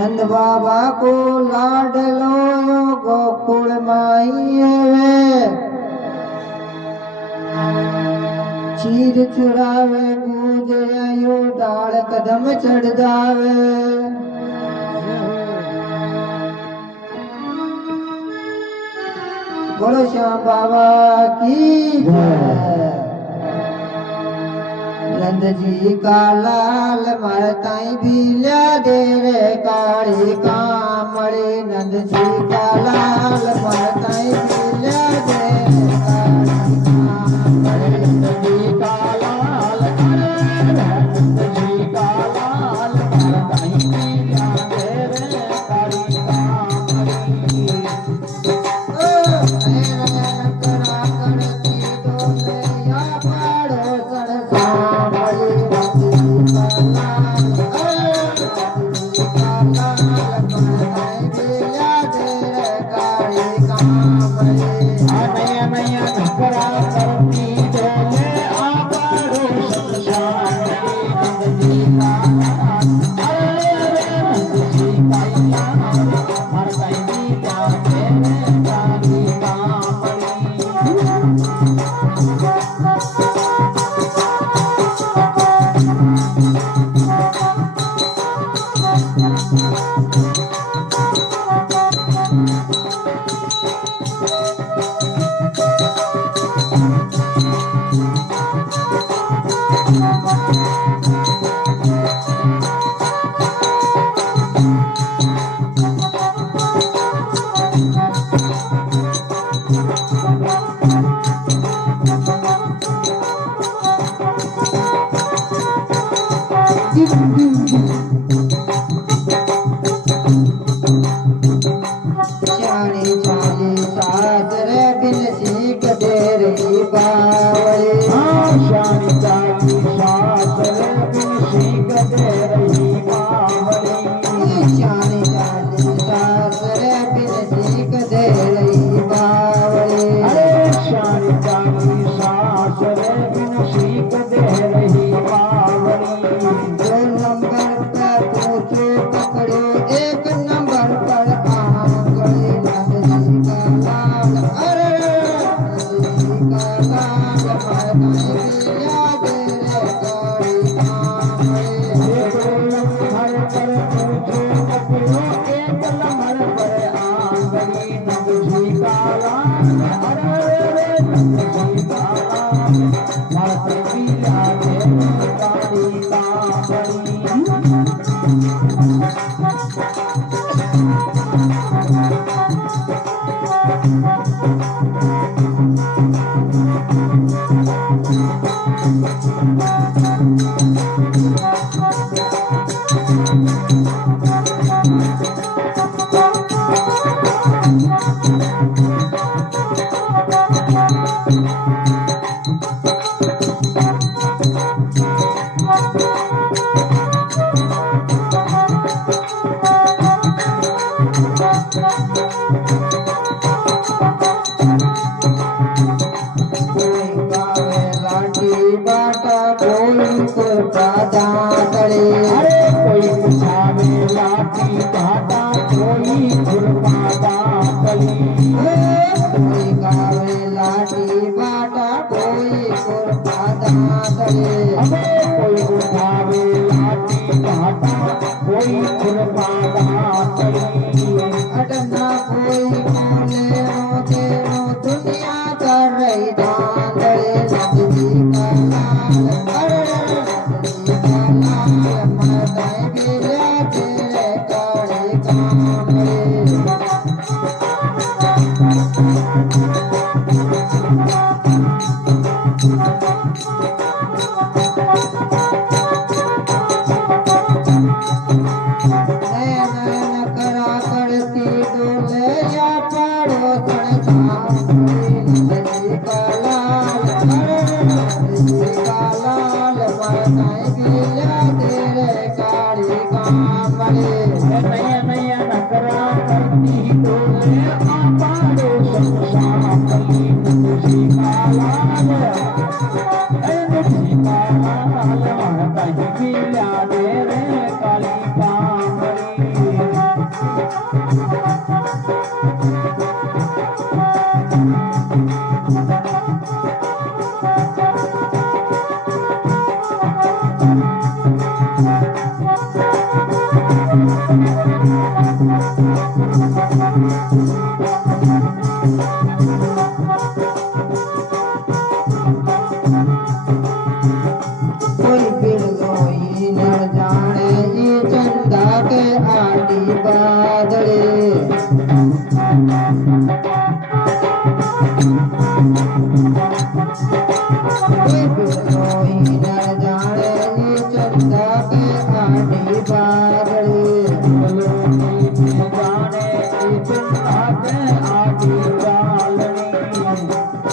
नंद बाबा को लाडलो गोकुल माई चीर चुरावे गूंज आयो डाल कदम चढ़ जावे। बोलो श्याम बाबा की जय। नंद जी का लाल मरताई भील्या दे रे काली कामड़ी। नंद जी का लाल मरताई भील्या दे रे काली कामड़ी। नंद जी का लाल नंद जी का लाल मरताई भील्या दे रे काली कामड़ी। करा करती डोलिया पाड़ो काली कामड़ी कोई बिसरोही नर जाने ये चंदा के आड़ी बादड़ी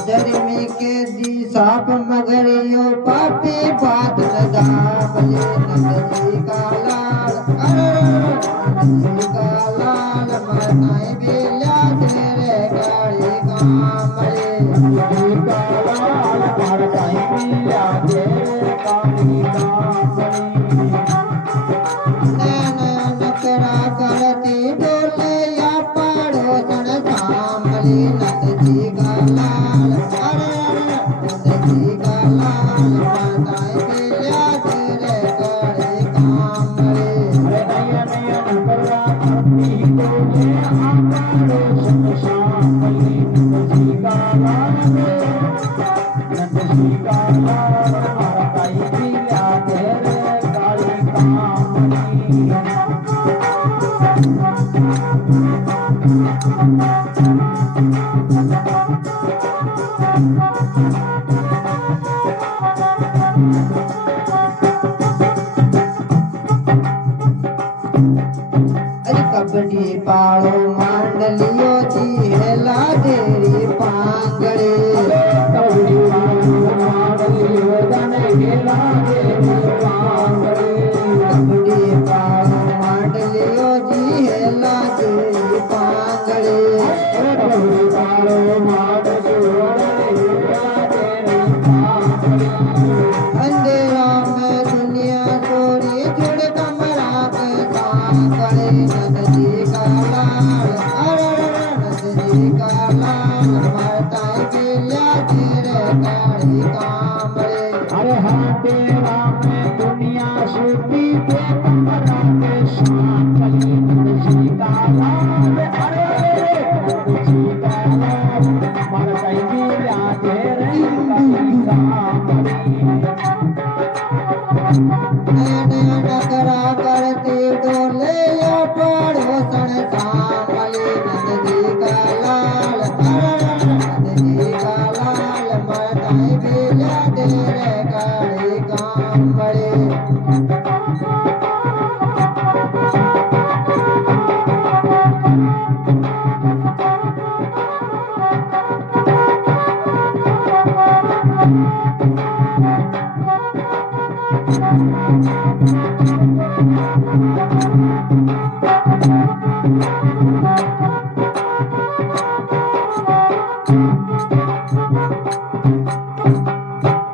जरमी के दी साप मगरियो पापी बात न दाबले नंद जी का लाल नंद जी का लाल मरनाई बेला तेरे गाड़ी कामले जी का लाल मरनाई बेला तेरे गाड़ी कामले नकरा करती डोले या पड़ोसन सामले नंद जी का लाल नंद जी का लाल मरनाई बेला तेरे गाड़ी कामले नया नया नकरा करती डोले या पड़ोसन सामले नंद जी का लाल नंद जी का लाल मरनाई बेला तेरे गाड़ी कामले अरे कबड्डी पाड़ो मांडलियो जी हेला तेरी पांगड़े कबड्डी पाड़ो मांडलियो जाने हेला तेरी पांगड़े कबड्डी पाड़ो मांडलियो जी हेला तेरी पांगड़े कबड्डी पाड़ो मांडलियो हेला तेरी पांगड़े अंधेरा में दुनिया थोड़ी जुड़ कमरा के सांकड़े नंद जी का लाल नंद जी का लाल मरताई बिल्ला तेरे गाड़ी कामड़े अरे हाँ तेरा में दुनिया सूती के कमरा के सांकड़े नंद जी का लाल नंद जी का लाल मरताई बिल्ला तेरे गाड़ी कामड़े नकरा करती डोले या पड़ोसन सामले नंद जी का लाल नंद जी का लाल मरताई बेला तेरे गाड़ी कामड़े